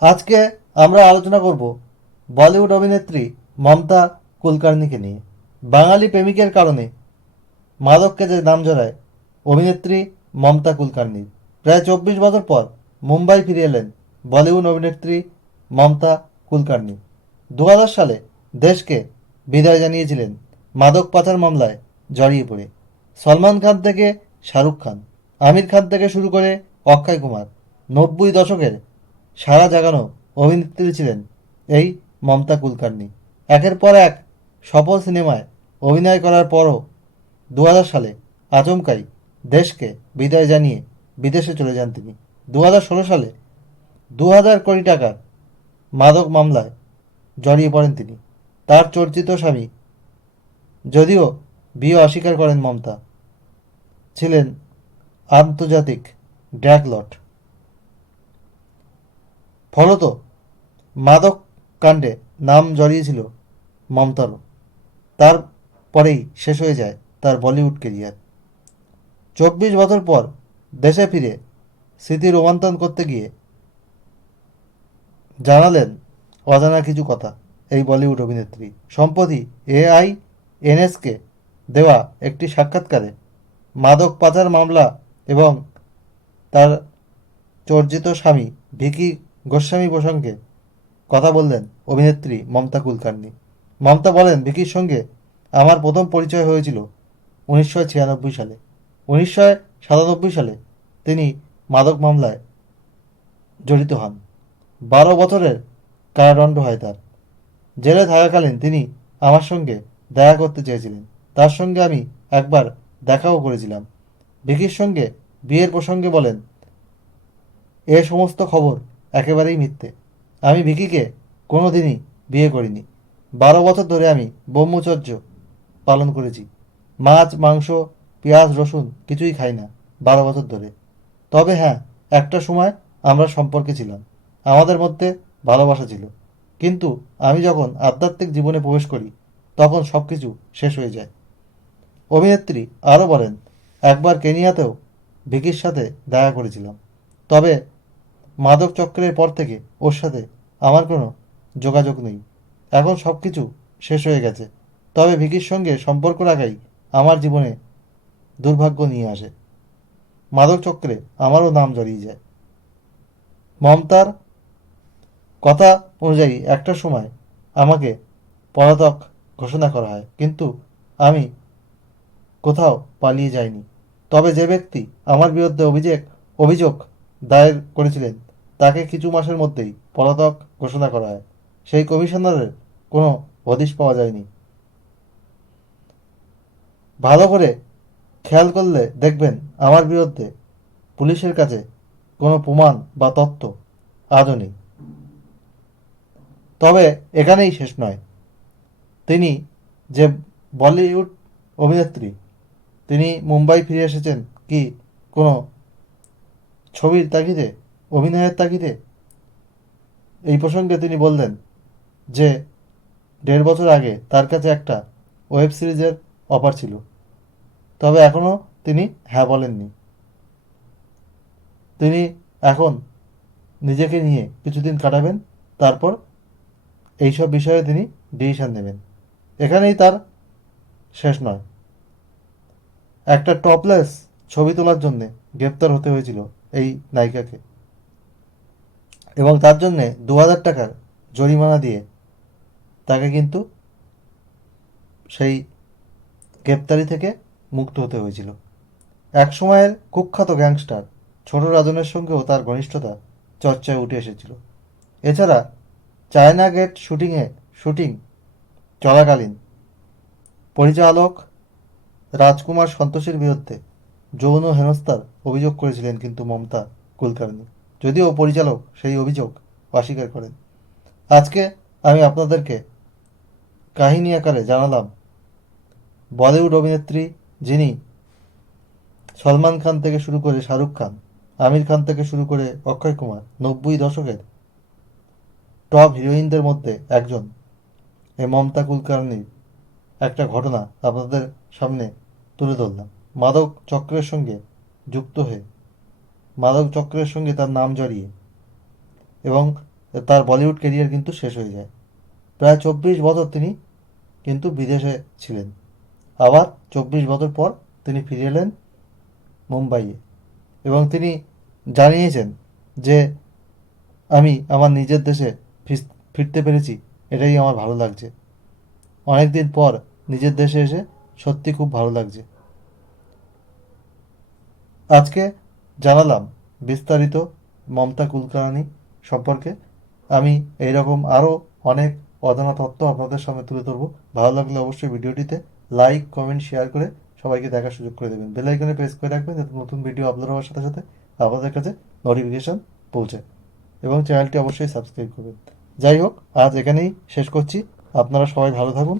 আজকে আমরা আলোচনা করব বলিউড অভিনেত্রী মমতা কুলকার্নিকে নিয়ে। বাঙালি প্রেমিকের কারণে মাদককে যে নাম জড়ায় অভিনেত্রী মমতা কুলকার্নি। প্রায় চব্বিশ বছর পর মুম্বাই ফিরে এলেন বলিউড অভিনেত্রী মমতা কুলকার্নি। দু হাজার সালে দেশকে বিদায় জানিয়েছিলেন মাদক পাচার মামলায় জড়িয়ে পড়ে। সলমান খান থেকে শাহরুখ খান, আমির খান থেকে শুরু করে অক্ষয় কুমার। নব্বই দশকের সারা জাগানো অভিনেত্রী ছিলেন এই মমতা কুলকার্নি। একের পর এক সফল সিনেমায় অভিনয় করার পরও দু হাজার সালে আচমকাই দেশকে বিদায় জানিয়ে বিদেশে চলে যান তিনি। দু হাজার ষোলো সালে দু হাজার কোটি টাকার মাদক মামলায় জড়িয়ে পড়েন তিনি। তার চর্চিত স্বামী যদিও বিয়ে অস্বীকার করেন মমতা, ছিলেন আন্তর্জাতিক ড্র্যাগলট। ফলত মাদক কাণ্ডে নাম জড়িয়েছিল মমতারও তারপরেই শেষ হয়ে যায় তার বলিউড কেরিয়ার চব্বিশ বছর পর দেশে ফিরে স্মৃতি রোমান্তন করতে গিয়ে জানালেন অজানা কিছু কথা এই বলিউড অভিনেত্রী। সম্প্রতি এআই, এনএসকে দেওয়া একটি সাক্ষাৎকারে মাদক পাচার মামলা এবং তার চর্জিত স্বামী ভিকি গোস্বামী প্রসঙ্গে কথা বললেন অভিনেত্রী মমতা কুলকার্নি। মমতা বলেন ভিকির সঙ্গে আমার প্রথম পরিচয় হয়েছিল উনিশশো ছিয়ানব্বই সালে। উনিশশো সাতানব্বই সালে তিনি মাদক মামলায় জড়িত হন। বারো বছরের কারাদণ্ড হয় তার। জেলে থাকাকালীন তিনি আমার সঙ্গে দেখা করতে চেয়েছিলেন। তার সঙ্গে আমি একবার দেখাও করেছিলাম। ভিকির সঙ্গে বিয়ের প্রসঙ্গে বলেন, এ সমস্ত খবর একেবারেই মিথ্যে। আমি ভিকিকে কোনো দিনই বিয়ে করিনি। বারো বছর ধরে আমি ব্রহ্মচর্য পালন করেছি। মাছ, মাংস, পেঁয়াজ, রসুন কিছুই খাই না বারো বছর ধরে। তবে হ্যাঁ একটা সময় আমরা সম্পর্কে ছিলাম। আমাদের মধ্যে ভালোবাসা ছিল। কিন্তু আমি যখন আধ্যাত্মিক জীবনে প্রবেশ করি, তখন সব কিছু শেষ হয়ে যায়। অভিনেত্রী আরও বলেন, একবার কেনিয়াতেও ভিকির সাথে দেখা করেছিলাম। তবে মাদক চক্রের পর থেকে ওর সাথে আমার কোনো যোগাযোগ নেই। এখন সব কিছু শেষ হয়ে গেছে। তবে ভিকির সঙ্গে সম্পর্ক রাখাই আমার জীবনে দুর্ভাগ্য নিয়ে আসে। মাদক চক্রে আমারও নাম জড়িয়ে যায়। মমতার কথা অনুযায়ী একটা সময় আমাকে পলাতক ঘোষণা করা হয়, কিন্তু আমি কোথাও পালিয়ে যাইনি। তবে যে ব্যক্তি আমার বিরুদ্ধে অভিযোগ অভিযোগ দায়ের করেছিলেন তাকে কিছু মাসের মধ্যেই পলাতক ঘোষণা করা হয়। সেই কমিশনারের কোনো হদিশ পাওয়া যায়নি। ভালো করে খেয়াল করলে দেখবেন আমার বিরুদ্ধে পুলিশের কাছে কোনো প্রমাণ বা তথ্য আজও নেই। তবে এখানেই শেষ নয়। তিনি যে বলিউড অভিনেত্রী, তিনি মুম্বাই ফিরে এসেছেন কি কোনো ছবির তাগিদে? অভিনয়ের তাগিদে এই প্রসঙ্গে তিনি বললেন যে, দেড় বছর আগে তার কাছে একটা ওয়েব সিরিজের অফার ছিল। তবে এখনও তিনি হ্যাঁ বলেননি। তিনি এখন নিজেকে নিয়ে কিছুদিন কাটাবেন, তারপর এইসব বিষয়ে তিনি ডিসিশন নেবেন। এখানেই তার শেষ নয়। একটা টপলেস ছবি তোলার জন্যে গ্রেপ্তার হতে হয়েছিল এই নায়িকাকে। এবং তার জন্যে দু হাজার টাকার জরিমানা দিয়ে তাকে কিন্তু সেই গ্রেপ্তারি থেকে মুক্ত হতে হয়েছিল। এক সময়ের কুখ্যাত গ্যাংস্টার ছোট রাজনের সঙ্গেও তার ঘনিষ্ঠতা চর্চায় উঠে এসেছিল। এছাড়া চায়না গেট শুটিংয়ে শুটিং চলাকালীন পরিচালক রাজকুমার সন্তোষের বিরুদ্ধে যৌন হেনস্থার অভিযোগ করেছিলেন কিন্তু মমতা কুলকার্নি। যদিও পরিচালক সেই অভিযোগ অস্বীকার করেন। আজকে আমি আপনাদেরকে কাহিনী আকারে জানালাম বলিউড অভিনেত্রী যিনি সলমান খান থেকে শুরু করে শাহরুখ খান, আমির খান থেকে শুরু করে অক্ষয় কুমার, নব্বই দশকের টপ হিরোইনদের মধ্যে একজন এই মমতা কুলকার্নির একটা ঘটনা আপনাদের সামনে তুলে ধরলাম। মাদক চক্রের সঙ্গে যুক্ত হয়ে মাদক চক্রের সঙ্গে তার নাম জড়িয়ে এবং তার বলিউড কেরিয়ার কিন্তু শেষ হয়ে যায়। প্রায় চব্বিশ বছর তিনি কিন্তু বিদেশে ছিলেন। আবার চব্বিশ বছর পর তিনি ফিরে এলেন মুম্বাইয়ে এবং তিনি জানিয়েছেন যে, আমি আমার নিজের দেশে ফিরতে পেরেছি। এটাই আমার ভালো লাগছে। অনেক দিন পর নিজের দেশে এসে সত্যি খুব ভালো লাগছে। আজকে জানালাম বিস্তারিত মমতা কুলকার্নি সম্পর্কে। আমি এইরকম আরও অনেক অজানা তথ্য আপনাদের সামনে তুলে ধরবো। ভালো লাগলে অবশ্যই ভিডিওটিতে লাইক, কমেন্ট, শেয়ার করে সবাইকে দেখার সুযোগ করে দেবেন। বেল আইকনে প্রেস করে রাখবেন যাতে নতুন ভিডিও আপলোড হওয়ার সাথে সাথে আপনাদের কাছে নোটিফিকেশন পৌঁছায় এবং চ্যানেলটি অবশ্যই সাবস্ক্রাইব করবেন। যাই হোক, আজ এখানেই শেষ করছি। আপনারা সবাই ভালো থাকুন।